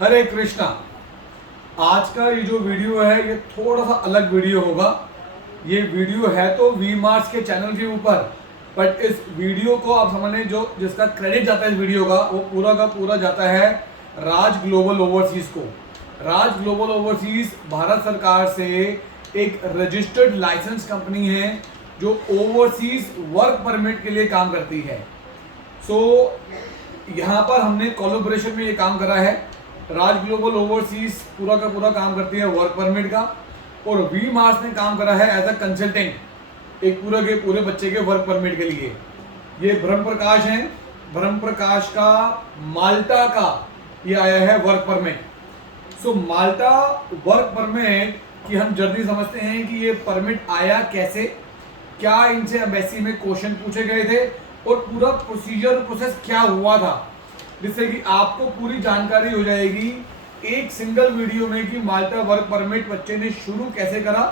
हरे कृष्णा। आज का ये जो वीडियो है ये थोड़ा सा अलग वीडियो होगा। ये वीडियो है तो वी मार्स के चैनल के ऊपर, बट इस वीडियो को आप समझने जो जिसका क्रेडिट जाता है इस वीडियो का, वो पूरा का पूरा जाता है राज ग्लोबल ओवरसीज को। राज ग्लोबल ओवरसीज भारत सरकार से एक रजिस्टर्ड लाइसेंस कंपनी है जो ओवरसीज वर्क परमिट के लिए काम करती है। सो यहाँ पर हमने कोलैबोरेशन में ये काम करा है। राज ग्लोबल ओवरसीज पूरा का पूरा काम करती है वर्क परमिट का, और वी मार्स ने काम करा है एज अ कंसल्टेंट एक पूरे के पूरे बच्चे के वर्क परमिट के लिए। ये ब्रह्म प्रकाश है, ब्रह्म प्रकाश का माल्टा का ये आया है वर्क परमिट। सो माल्टा वर्क परमिट की हम जल्दी समझते हैं कि ये परमिट आया कैसे, क्या इनसे एम्बेसी में क्वेश्चन पूछे गए थे और पूरा प्रोसीजर प्रोसेस क्या हुआ था, जिससे कि आपको पूरी जानकारी हो जाएगी एक सिंगल वीडियो में कि माल्टा वर्क परमिट बच्चे ने शुरू कैसे करा,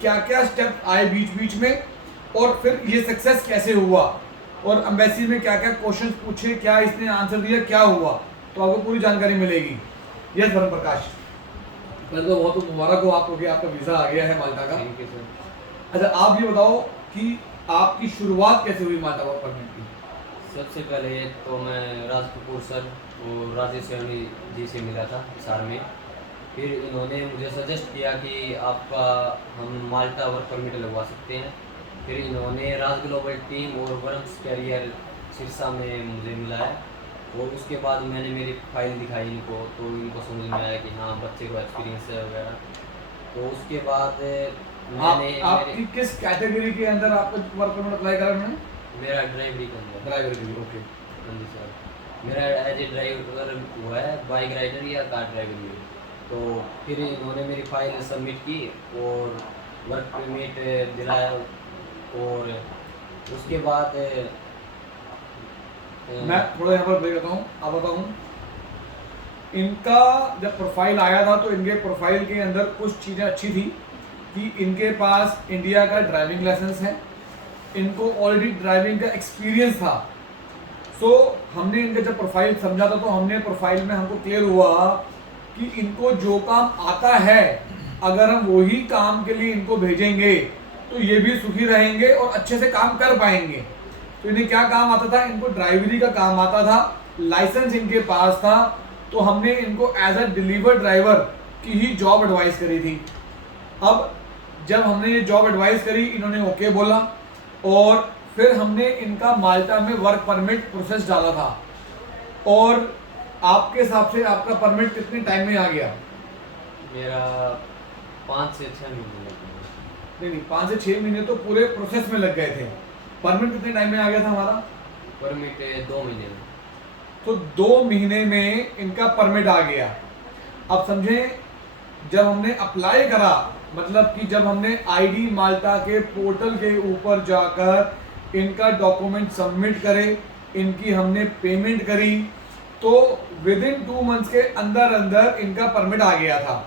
क्या क्या स्टेप आए बीच बीच में, और फिर ये सक्सेस कैसे हुआ, और एम्बेसी में क्या क्या क्वेश्चन पूछे, क्या इसने आंसर दिया, क्या हुआ, तो आपको पूरी जानकारी मिलेगी। यस ब्रह्म प्रकाश, पहले तो बहुत मुबारक हो आपको कि आपका वीज़ा आ गया है माल्टा का। Thank you sir. अच्छा, आप ये बताओ कि आपकी शुरुआत कैसे हुई माल्टा वर्क परमिट की? सबसे पहले तो मैं राज कपूर सर और राजेश यानी जी से मिला था हिसार में। फिर इन्होंने मुझे सजेस्ट किया कि आपका हम माल्टा वर्क परमिट लगवा सकते हैं। फिर इन्होंने राज ग्लोबल टीम और वर्म्स कैरियर सिरसा में मुझे मिलाया, और उसके बाद मैंने मेरी फाइल दिखाई इनको, तो इनको समझ में आया कि हाँ बच्चे को एक्सपीरियंस है वगैरह। तो उसके बाद मैंने आपकी किस कैटेगरी के अंदर आपको वर्क परमिट अप्लाई करा उन्होंने? मेरा ड्राइवरी के अंदर। ड्राइवर के लिए, ओके। हाँ जी सर, मेरा एज ए ड्राइवर हुआ है, बाइक राइडर या कार ड्राइवर में। तो फिर इन्होंने मेरी फाइल सबमिट की और वर्क परमिट दिलाया, और उसके बाद मैं थोड़ा यहाँ पर ब्रेक करता हूँ, आप बताऊँ। इनका जब प्रोफाइल आया था तो इनके प्रोफाइल के अंदर कुछ चीज़ें अच्छी थी कि इनके पास इंडिया का ड्राइविंग लाइसेंस है, इनको ऑलरेडी ड्राइविंग का एक्सपीरियंस था। सो हमने इनका जब प्रोफाइल समझा था तो हमने प्रोफाइल में हमको क्लियर हुआ कि इनको जो काम आता है अगर हम वही काम के लिए इनको भेजेंगे तो ये भी सुखी रहेंगे और अच्छे से काम कर पाएंगे। तो इन्हें क्या काम आता था? इनको ड्राइवरी का काम आता था, लाइसेंस इनके पास था, तो हमने इनको एज अ डिलीवर ड्राइवर की ही जॉब एडवाइस करी थी। अब जब हमने ये जॉब एडवाइस करी, इन्होंने ओके बोला, और फिर हमने इनका माल्टा में वर्क परमिट प्रोसेस डाला था। और आपके हिसाब से आपका परमिट कितने टाइम में आ गया? मेरा 5 से 6 महीने लगे। नहीं, 5 से 6 महीने तो पूरे प्रोसेस में लग गए थे। परमिट कितने टाइम में आ गया था हमारा? परमिट 2 महीने में। तो 2 महीने में इनका परमिट आ गया। अब समझें, जब हमने अप्लाई करा, मतलब कि जब हमने आईडी माल्टा के पोर्टल के ऊपर जाकर इनका डॉक्यूमेंट सबमिट करे, इनकी हमने पेमेंट करी, तो विद इन 2 मंथ्स के अंदर अंदर इनका परमिट आ गया था।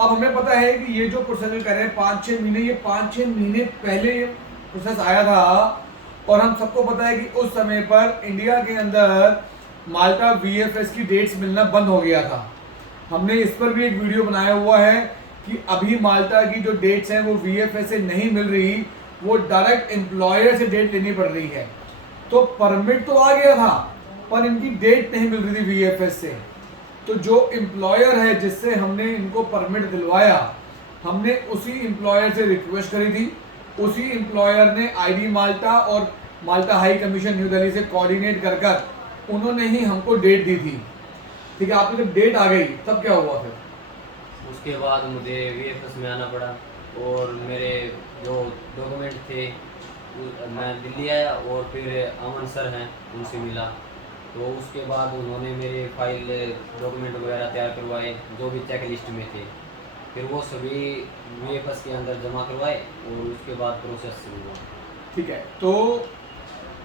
अब हमें पता है कि ये जो प्रोसेस कर रहे हैं 5-6 महीने, ये 5-6 महीने पहले ये प्रोसेस आया था, और हम सबको पता है कि उस समय पर इंडिया के अंदर माल्टा वीएफएस की डेट्स मिलना बंद हो गया था। हमने इस पर भी एक वीडियो बनाया हुआ है कि अभी माल्टा की जो डेट्स हैं वो वीएफएस से नहीं मिल रही, वो डायरेक्ट एम्प्लॉयर से डेट लेनी पड़ रही है। तो परमिट तो आ गया था पर इनकी डेट नहीं मिल रही थी वीएफएस से। तो जो एम्प्लॉयर है जिससे हमने इनको परमिट दिलवाया, हमने उसी एम्प्लॉयर से रिक्वेस्ट करी थी। उसी एम्प्लॉयर ने आईडी माल्टा और माल्टा हाई कमीशन न्यू दिल्ली से कोऑर्डिनेट कर उन्होंने ही हमको डेट दी थी। ठीक है, आपकी जब डेट आ गई तब क्या हुआ फिर? उसके बाद मुझे वीएफएस में आना पड़ा, और मेरे जो डॉक्यूमेंट थे मैं दिल्ली आया, और फिर अमन सर हैं उनसे मिला। तो उसके बाद उन्होंने मेरे फाइल डॉक्यूमेंट वगैरह तैयार करवाए जो भी चेक लिस्ट में थे, फिर वो सभी वीएफएस के अंदर जमा करवाए, और उसके बाद प्रोसेस शुरू हुआ। ठीक है, तो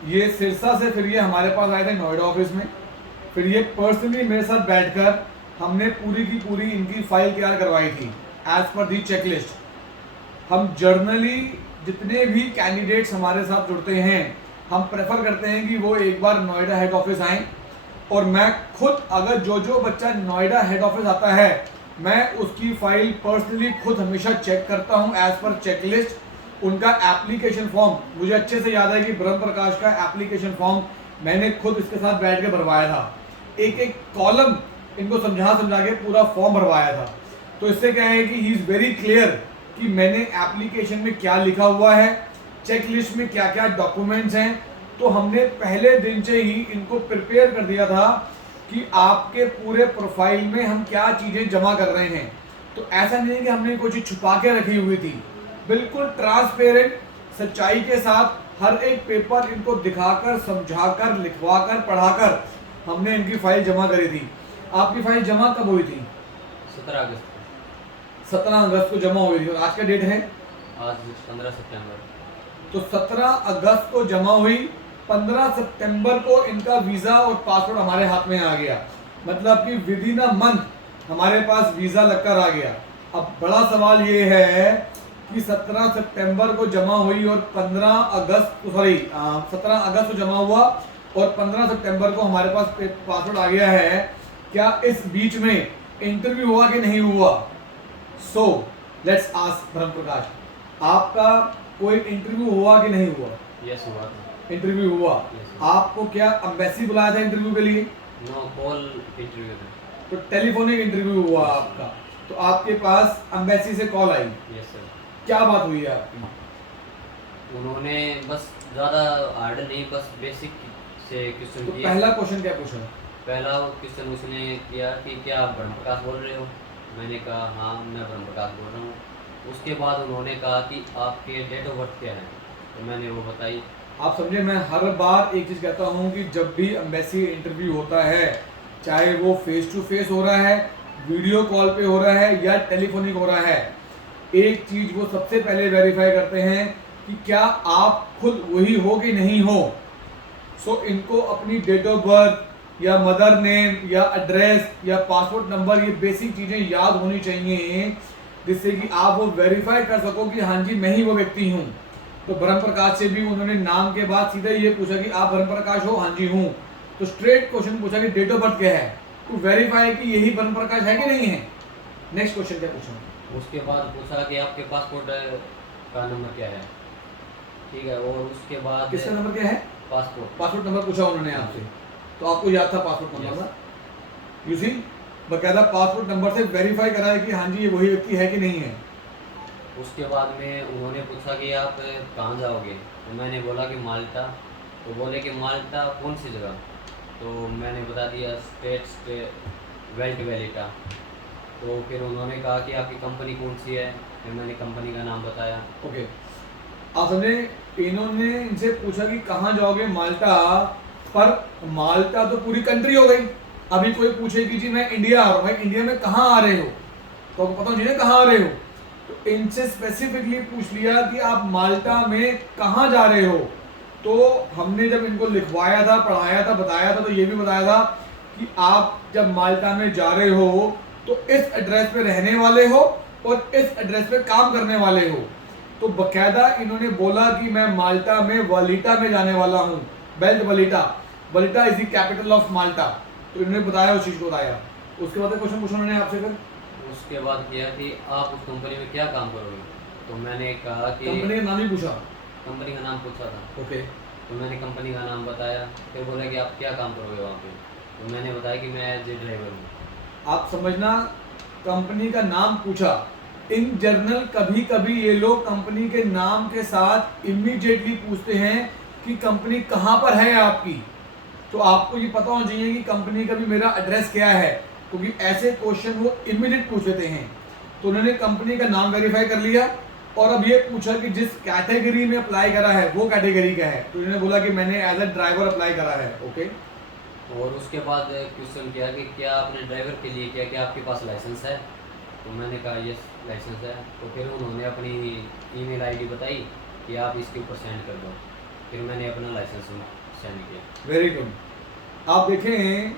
ये सिरसा से फिर ये हमारे पास आए थे नोएडा ऑफिस में। फिर ये पर्सनली मेरे साथ बैठकर हमने पूरी की पूरी इनकी फाइल तैयार करवाई थी एज पर दी चेकलिस्ट। हम जर्नली जितने भी कैंडिडेट्स हमारे साथ जुड़ते हैं, हम प्रेफर करते हैं कि वो एक बार नोएडा हेड ऑफिस आएँ, और मैं खुद अगर जो बच्चा नोएडा हेड ऑफिस आता है मैं उसकी फाइल पर्सनली खुद हमेशा चेक करता हूं एज पर चेकलिस्ट। उनका एप्लीकेशन फॉर्म मुझे अच्छे से याद है कि ब्रह्म प्रकाश का एप्लीकेशन फॉर्म मैंने खुद इसके साथ बैठ के भरवाया था, एक एक कॉलम इनको समझा के पूरा फॉर्म भरवाया था। तो इससे क्या है कि ही इज वेरी क्लियर कि मैंने एप्लीकेशन में क्या लिखा हुआ है, चेक लिस्ट में क्या क्या डॉक्यूमेंट्स हैं। तो हमने पहले दिन से ही इनको प्रिपेयर कर दिया था कि आपके पूरे प्रोफाइल में हम क्या चीज़ें जमा कर रहे हैं। तो ऐसा नहीं है कि हमने कोई चीज़ छुपा के रखी हुई थी, बिल्कुल ट्रांसपेरेंट सच्चाई के साथ हर एक पेपर इनको दिखाकर समझाकर लिखवाकर पढ़ाकर हमने इनकी फाइल जमा करी थी। आपकी फाइल जमा कब हुई थी? 17 अगस्त को। 17 अगस्त को जमा हुई थी और आज का डेट है आज 15 सितंबर। तो 17 अगस्त को जमा हुई, 15 सितंबर को इनका वीज़ा और पासपोर्ट हमारे हाथ में आ गया। मतलब कि विद इन अ मंथ हमारे पास वीज़ा लगकर आ गया। अब बड़ा सवाल ये है कि 17 सितंबर को जमा हुई और 17 अगस्त को जमा हुआ और 15 सितंबर को हमारे पास पासपोर्ट आ गया है। क्या इस बीच में इंटरव्यू हुआ कि नहीं हुआ? सो लेट्स आस्क ब्रह्म प्रकाश, आपका कोई इंटरव्यू हुआ कि नहीं हुआ? यस हुआ था। इंटरव्यू हुआ। Yes. आपको क्या एम्बेसी बुलाया था इंटरव्यू के लिए? नो कॉल इंटरव्यू था। तो टेलीफोनिक इंटरव्यू हुआ आपका। तो आपके पास एम्बेसी से कॉल आई, यस सर। क्या बात हुई है आपकी? उन्होंने बस ज़्यादा हार्ड नहीं, बस बेसिक से क्वेश्चन तो किए। पहला क्वेश्चन क्या पूछा? पहला क्वेश्चन उसने किया कि क्या आप ब्रह्म प्रकाश बोल रहे हो? मैंने कहा हाँ मैं ब्रह्म प्रकाश बोल रहा हूँ। उसके बाद उन्होंने कहा कि आपके डेट ऑफ बर्थ क्या है, तो मैंने वो बताई। आप समझे, मैं हर बार एक चीज़ कहता हूँ कि जब भी एम्बेसी इंटरव्यू होता है, चाहे वो फेस टू फेस हो रहा है, वीडियो कॉल पे हो रहा है या टेलीफोनिक हो रहा है, एक चीज़ वो सबसे पहले वेरीफाई करते हैं कि क्या आप खुद वही हो कि नहीं हो। सो इनको अपनी डेट ऑफ बर्थ या मदर नेम या एड्रेस या पासपोर्ट नंबर, ये बेसिक चीज़ें याद होनी चाहिए जिससे कि आप वो वेरीफाई कर सको कि हाँ जी मैं ही वो व्यक्ति हूँ। तो ब्रह्म प्रकाश से भी उन्होंने नाम के बाद सीधा ये पूछा कि आप ब्रह्म प्रकाश हो? हाँ जी हूँ। तो स्ट्रेट क्वेश्चन पूछा कि डेट ऑफ बर्थ क्या है, टू वेरीफाई कि यही ब्रह्म प्रकाश है कि नहीं है। नेक्स्ट क्वेश्चन क्या पूछा? उसके बाद पूछा कि आपके पासपोर्ट का नंबर क्या है, ठीक है। और उसके बाद किसका नंबर क्या है? पासपोर्ट पासपोर्ट नंबर पूछा उन्होंने आपसे, तो आपको याद था पासपोर्ट नंबर का? यू सी, बकायदा पासपोर्ट नंबर से वेरीफाई करा है कि हाँ जी ये वही व्यक्ति है कि नहीं है। उसके बाद में उन्होंने पूछा कि आप कहाँ जाओगे, तो मैंने बोला कि माल्टा। तो बोले कि माल्टा कौन सी जगह, तो मैंने बता दिया स्टेट वेल्ट वेलिटा। तो फिर उन्होंने कहा कि आपकी कंपनी कौन सी है, फिर मैंने कंपनी का नाम बताया। ओके, आप समझे, इन्होंने इनसे पूछा कि कहाँ जाओगे? माल्टा। पर माल्टा तो पूरी कंट्री हो गई। अभी कोई पूछे कि जी मैं इंडिया आ रहा हूँ, भाई इंडिया में कहाँ आ रहे हो, तो आपको पता होना चाहिए कहाँ आ रहे हो। तो इनसे स्पेसिफिकली पूछ लिया कि आप माल्टा में कहाँ जा रहे हो। तो हमने जब इनको लिखवाया था, पढ़ाया था, बताया था, तो ये भी बताया था कि आप जब माल्टा में जा रहे हो तो इस एड्रेस पे रहने वाले हो और इस एड्रेस पे काम करने वाले हो। तो बकायदा इन्होंने बोला कि मैं माल्टा में वलीटा में जाने वाला हूँ, belt वलीटा। वलीटा is the capital of माल्टा। तो इन्होंने बताया, उस चीज़ को बताया। उसके बाद क्वेश्चन पूछा उन्होंने आपसे फिर? उसके बाद किया कि आप उस कंपनी में क्या काम करोगे, तो मैंने कहा कि कंपनी का नाम ही पूछा? कंपनी का नाम पूछा था। ओके। तो मैंने कंपनी का नाम बताया। फिर बोला कि आप क्या काम करोगे वहाँ पे, तो मैंने बताया कि मैं एज ए ड्राइवर हूँ। आप समझना, कंपनी का नाम पूछा। इन जनरल कभी कभी ये लोग कंपनी के नाम के साथ इमीडिएटली पूछते हैं कि कंपनी कहाँ पर है आपकी। तो आपको ये पता होना चाहिए कि कंपनी का भी मेरा एड्रेस क्या है, क्योंकि ऐसे क्वेश्चन वो इमीडिएट पूछ लेते हैं। तो उन्होंने कंपनी का नाम वेरीफाई कर लिया और अब ये पूछा कि जिस कैटेगरी में अप्लाई करा है वो कैटेगरी का है। तो उन्होंने बोला कि मैंने एज अ ड्राइवर अप्लाई करा है। ओके। और उसके बाद क्वेश्चन किया कि क्या आपने ड्राइवर के लिए किया, क्या आपके पास लाइसेंस है, तो मैंने कहा यस लाइसेंस है। तो फिर उन्होंने अपनी ईमेल आईडी बताई कि आप इसके ऊपर सेंड कर दो। फिर मैंने अपना लाइसेंस सेंड किया। Very good. आप देखें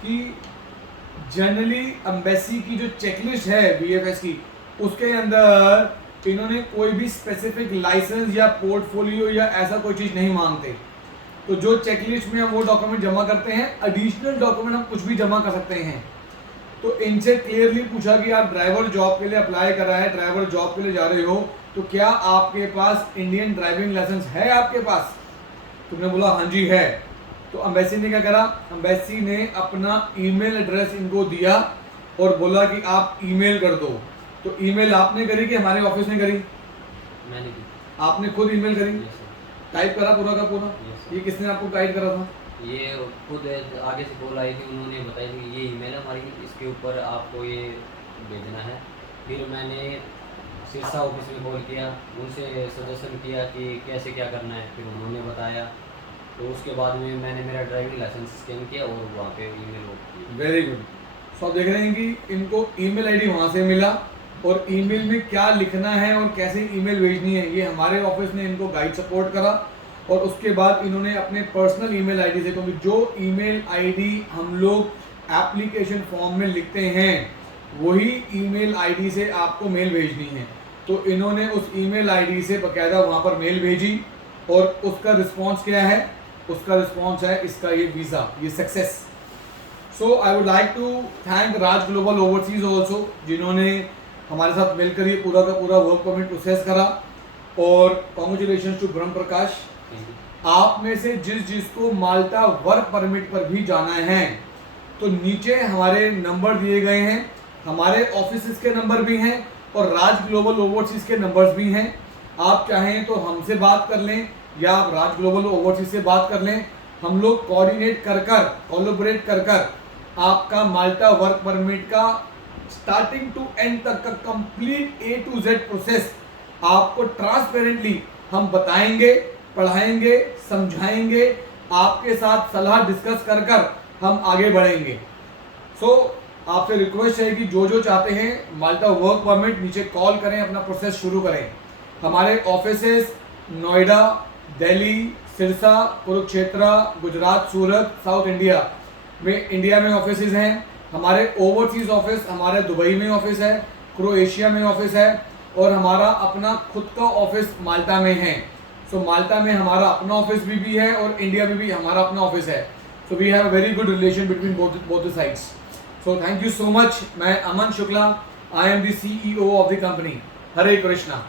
कि जनरली एम्बेसी की जो चेकलिस्ट है बीएफएस की, उसके अंदर इन्होंने कोई भी स्पेसिफिक लाइसेंस या पोर्टफोलियो या ऐसा कोई चीज़ नहीं मांगते। तो जो चेकलिस्ट में हम वो डॉक्यूमेंट जमा करते हैं, एडिशनल डॉक्यूमेंट हम कुछ भी जमा कर सकते हैं। तो इनसे क्लियरली पूछा कि आप ड्राइवर जॉब के लिए अप्लाई करा है, ड्राइवर जॉब के लिए जा रहे हो, तो क्या आपके पास इंडियन ड्राइविंग लाइसेंस है आपके पास? तुमने बोला हाँ जी है। तो एम्बेसी ने क्या करा, एम्बेसी ने अपना ईमेल एड्रेस इनको दिया और बोला कि आप ईमेल कर दो। तो ईमेल आपने करी कि हमारे ऑफिस ने करी? मैंने की। आपने खुद ईमेल करी, Yes, sir. टाइप करा पूरा का पूरा? Yes, ये किसने आपको गाइड करा था? ये खुद आगे से कॉल आई थी, उन्होंने बताया कि ये ईमेल है हमारी, इसके ऊपर आपको ये भेजना है। फिर मैंने सिरसा ऑफिस में कॉल किया, उनसे सजेशन किया कि कैसे क्या करना है, फिर उन्होंने बताया। तो उसके बाद में मैंने मेरा ड्राइविंग लाइसेंस स्कैन किया और वहाँ पे ईमेल वो की। Very good. सो आप देख रहे हैं कि इनको ईमेल आईडी वहाँ से मिला और ईमेल में क्या लिखना है और कैसे ईमेल भेजनी है, ये हमारे ऑफिस ने इनको गाइड सपोर्ट करा। और उसके बाद इन्होंने अपने पर्सनल ईमेल आईडी से, क्योंकि जो ईमेल आईडी हम लोग एप्लीकेशन फॉर्म में लिखते हैं वही ईमेल आईडी से आपको मेल भेजनी है, तो इन्होंने उस ईमेल आईडी से बकायदा वहाँ पर मेल भेजी और उसका रिस्पांस क्या है? उसका रिस्पांस है इसका ये वीज़ा, ये success. So I would like to thank Raj Global Overseas also, जिन्होंने हमारे साथ मिलकर ये पूरा का पूरा वर्क परमिट प्रोसेस करा। और कॉन्ग्रेचुलेशन टू ब्रह्म प्रकाश, आप में से जिसको माल्टा वर्क परमिट पर भी जाना है तो नीचे हमारे नंबर दिए गए हैं, हमारे ऑफिस के नंबर भी हैं और राज ग्लोबल ओवरसीज के नंबर्स भी हैं। आप चाहें तो हमसे बात कर लें या आप राज ग्लोबल ओवरसीज से बात कर लें, हम लोग कोऑर्डिनेट कर कोलैबोरेट कर आपका माल्टा वर्क परमिट का स्टार्टिंग टू एंड तक का complete A to Z process आपको ट्रांसपेरेंटली हम बताएंगे, पढ़ाएंगे, समझाएंगे, आपके साथ सलाह डिस्कस कर हम आगे बढ़ेंगे। सो आपसे रिक्वेस्ट है कि जो चाहते हैं माल्टा वर्क परमिट, नीचे कॉल करें, अपना प्रोसेस शुरू करें। हमारे ऑफिसेस नोएडा, दिल्ली, सिरसा, कुरुक्षेत्र, गुजरात, सूरत, साउथ इंडिया में ऑफिसेज हैं। हमारे ओवरसीज ऑफिस, हमारे दुबई में ऑफिस है, क्रोएशिया में ऑफिस है और हमारा अपना खुद का ऑफिस माल्टा में है। सो माल्टा में हमारा अपना ऑफिस भी है और इंडिया में भी हमारा अपना ऑफिस है। So we have a very good relation between both the sides. So thank you so much. मैं Aman Shukla, I am the CEO of the company. Hare Krishna.